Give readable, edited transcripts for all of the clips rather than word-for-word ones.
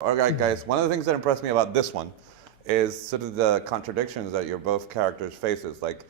All right, guys, one of the things that impressed me about this one is sort of the contradictions that your both characters faces. Like,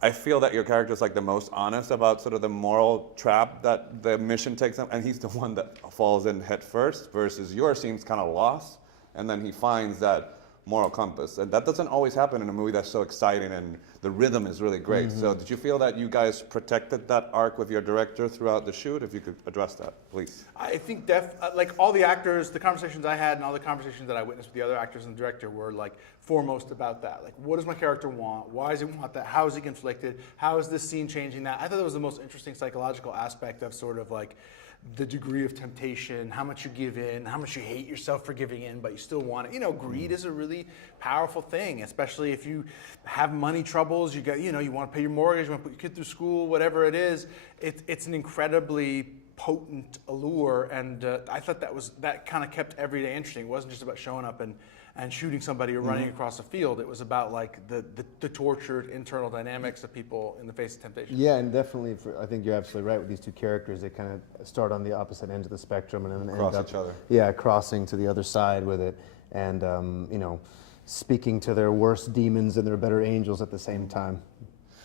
I feel that your character is like the most honest about sort of the moral trap that the mission takes him, and he's the one that falls in head first, versus yours seems kind of lost, and then he finds that moral compass. And that doesn't always happen in a movie that's so exciting, and the rhythm is really great. Mm-hmm. So did you feel that you guys protected that arc with your director throughout the shoot? If you could address that, please. I think like all the actors, the conversations I had and all the conversations that I witnessed with the other actors and the director were like foremost about that. Like, what does my character want? Why does he want that? How is he conflicted? How is this scene changing that? I thought that was the most interesting psychological aspect of sort of like the degree of temptation, how much you give in, how much you hate yourself for giving in, but you still want it. You know, greed is a really powerful thing, especially if you have money troubles, you want to pay your mortgage, you want to put your kid through school, whatever it is. It's an incredibly potent allure, and I thought that kind of kept every day interesting. It wasn't just about showing up and shooting somebody or running across a field. It was about like the tortured internal dynamics of people in the face of temptation. Yeah, and definitely, I think you're absolutely right with these two characters. They kind of start on the opposite ends of the spectrum and then cross end up, each other. Yeah, crossing to the other side with it, and speaking to their worst demons and their better angels at the same time.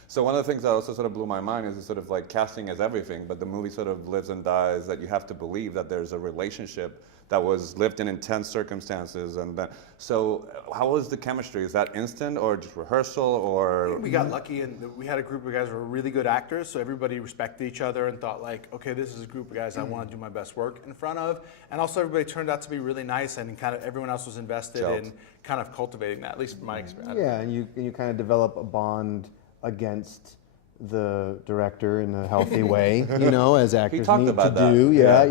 So one of the things that also sort of blew my mind is sort of like casting is everything, but the movie sort of lives and dies that you have to believe that there's a relationship that was lived in intense circumstances. And that, so how was the chemistry? Is that instant or just rehearsal or? We got lucky and we had a group of guys who were really good actors, so everybody respected each other and thought like, okay, this is a group of guys I want to do my best work in front of. And also everybody turned out to be really nice and kind of everyone else was invested in kind of cultivating that, at least from my experience. Yeah, and you kind of develop a bond against the director in a healthy way, as actors need to do. Yeah,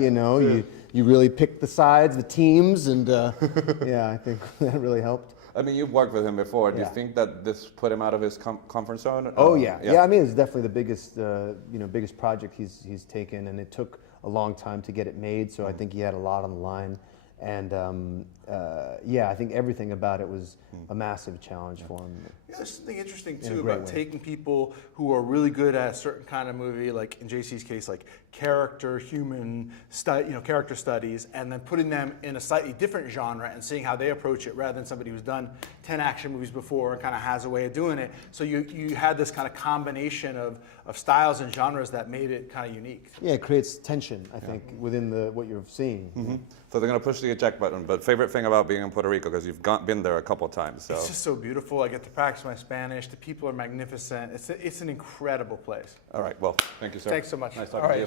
you really pick the sides, the teams, and yeah, I think that really helped. I mean, you've worked with him before. Do you think that this put him out of his comfort zone? Oh yeah. I mean, it's definitely the biggest, biggest project he's taken, and it took a long time to get it made. So I think he had a lot on the line. And I think everything about it was a massive challenge for him. Yeah, there's something interesting too about taking people who are really good at a certain kind of movie, like in JC's case, like character studies, and then putting them in a slightly different genre and seeing how they approach it, rather than somebody who's done 10 action movies before and kind of has a way of doing it. So you had this kind of combination of styles and genres that made it kind of unique. Yeah, it creates tension, I think, within what you're seeing. Mm-hmm. So they're going to push the eject button. But favorite thing about being in Puerto Rico, because you've been there a couple of times. So. It's just so beautiful. I get to practice my Spanish. The people are magnificent. It's an incredible place. All right. Well, thank you, sir. Thanks so much. Nice talking to you.